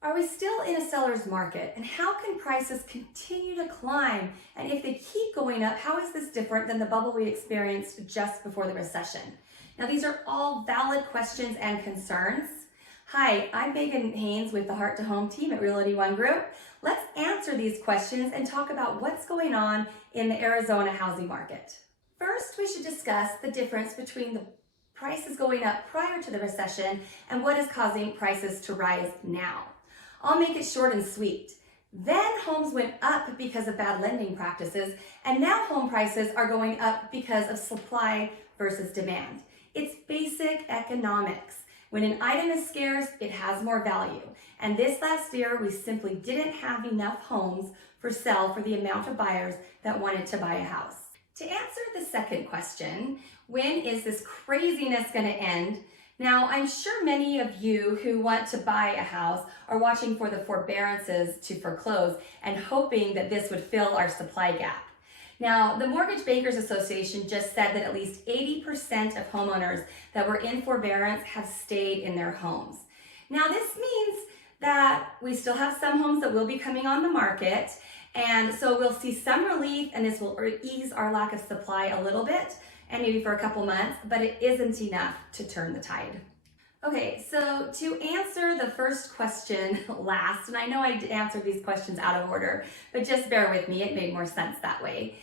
Are we still in a seller's market? And how can prices continue to climb? And if they keep going up, how is this different than the bubble we experienced just before the recession? Now, these are all valid questions and concerns. Hi, I'm Megan Haynes with the Heart to Home team at Realty One Group. Let's answer these questions and talk about what's going on in the Arizona housing market. First, we should discuss the difference between the prices going up prior to the recession and what is causing prices to rise now. I'll make it short and sweet. Then homes went up because of bad lending practices, and now home prices are going up because of supply versus demand. It's basic economics. When an item is scarce, it has more value. And this last year, we simply didn't have enough homes for sale for the amount of buyers that wanted to buy a house. To answer the second question, when is this craziness going to end? Now, I'm sure many of you who want to buy a house are watching for the forbearances to foreclose and hoping that this would fill our supply gap. Now, the Mortgage Bankers Association just said that at least 80% of homeowners that were in forbearance have stayed in their homes. Now, this means that we still have some homes that will be coming on the market, and so we'll see some relief, and this will ease our lack of supply a little bit, and maybe for a couple months, but it isn't enough to turn the tide. Okay, so to answer the first question last, and I know I answered these questions out of order, but just bear with me, it made more sense that way.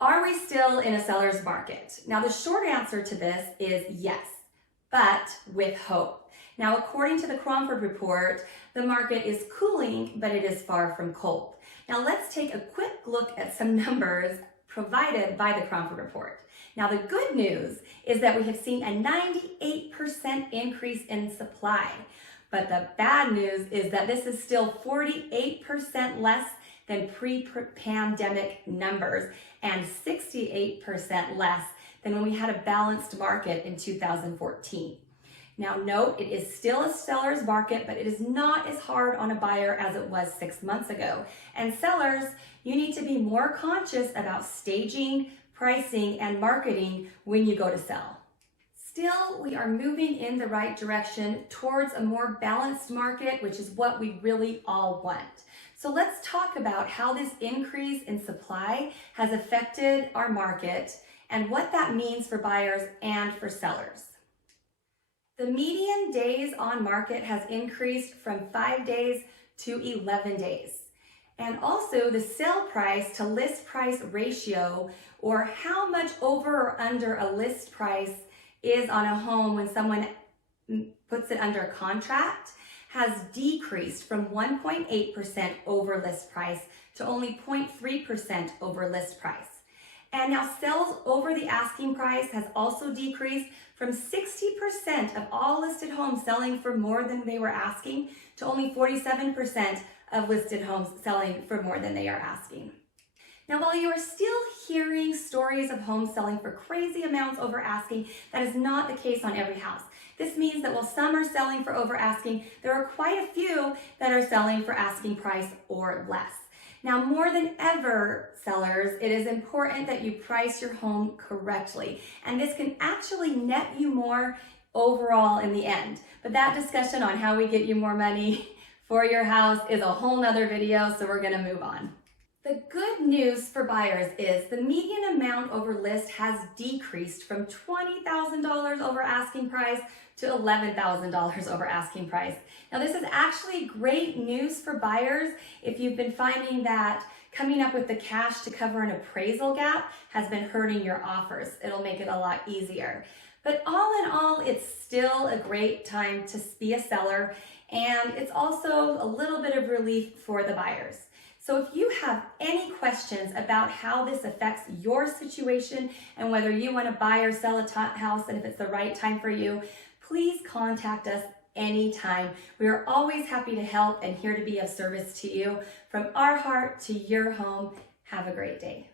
Are we still in a seller's market? Now, the short answer to this is yes, but with hope. Now, according to the Cromford report, the market is cooling, but it is far from cold. Now, let's take a quick look at some numbers provided by the Cromford report. Now, the good news is that we have seen a 98% increase in supply, but the bad news is that this is still 48% less than pre-pandemic numbers and 68% less than when we had a balanced market in 2014. Now, note, it is still a seller's market, but it is not as hard on a buyer as it was 6 months ago. And sellers, you need to be more conscious about staging, pricing, and marketing when you go to sell. Still, we are moving in the right direction towards a more balanced market, which is what we really all want. So let's talk about how this increase in supply has affected our market and what that means for buyers and for sellers. The median days on market has increased from 5 days to 11 days. And also the sale price to list price ratio, or how much over or under a list price is on a home when someone puts it under contract, has decreased from 1.8% over list price to only 0.3% over list price. And now sales over the asking price has also decreased from 60% of all listed homes selling for more than they were asking to only 47% of listed homes selling for more than they are asking. Now, while you are still hearing stories of homes selling for crazy amounts over asking, that is not the case on every house. This means that while some are selling for over asking, there are quite a few that are selling for asking price or less. Now, more than ever, sellers, it is important that you price your home correctly, and this can actually net you more overall in the end. But that discussion on how we get you more money for your house is a whole nother video, so we're gonna move on. The good news for buyers is the median amount over list has decreased from $20,000 over asking price to $11,000 over asking price. Now, this is actually great news for buyers if you've been finding that coming up with the cash to cover an appraisal gap has been hurting your offers. It'll make it a lot easier. But all in all, it's still a great time to be a seller, and it's also a little bit of relief for the buyers. So if you have any questions about how this affects your situation and whether you want to buy or sell a house and if it's the right time for you, please contact us anytime. We are always happy to help and here to be of service to you. From our heart to your home, have a great day.